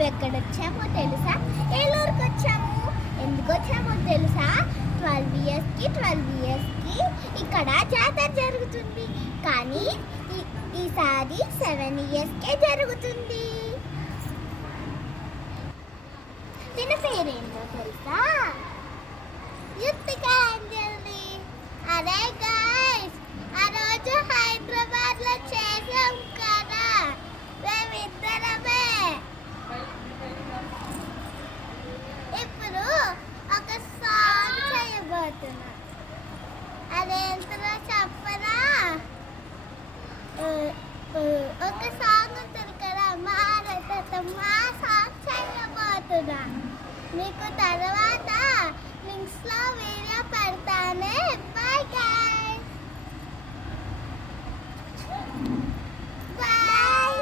మేము ఎక్కడొచ్చామో తెలుసా? ఏలూరుకి వచ్చాము. ఎందుకు వచ్చామో తెలుసా? 12 ఇయర్స్కి ఇక్కడ జాతర జరుగుతుంది. కానీ ఈసారి 7 ఇయర్స్కే జరుగుతుంది. దీని పేరేంటో తెలుసా? యుత్తికా అంజలి. అరే గైస్, ఆ రోజు హైదరాబాద్లో చేసాం కదా మేమిద్దరమే. ఇప్పుడు ఒక సాంగ్ చేయబోతున్నా. అదేంటో చెప్పనా? ఒక సాంగ్ ఉంటుంది కదా, మా సాంగ్ చేయబోతున్నా. మీకు తర్వాత లింక్స్లో వీడియో పెడతానే. Bye guys. బాయ్.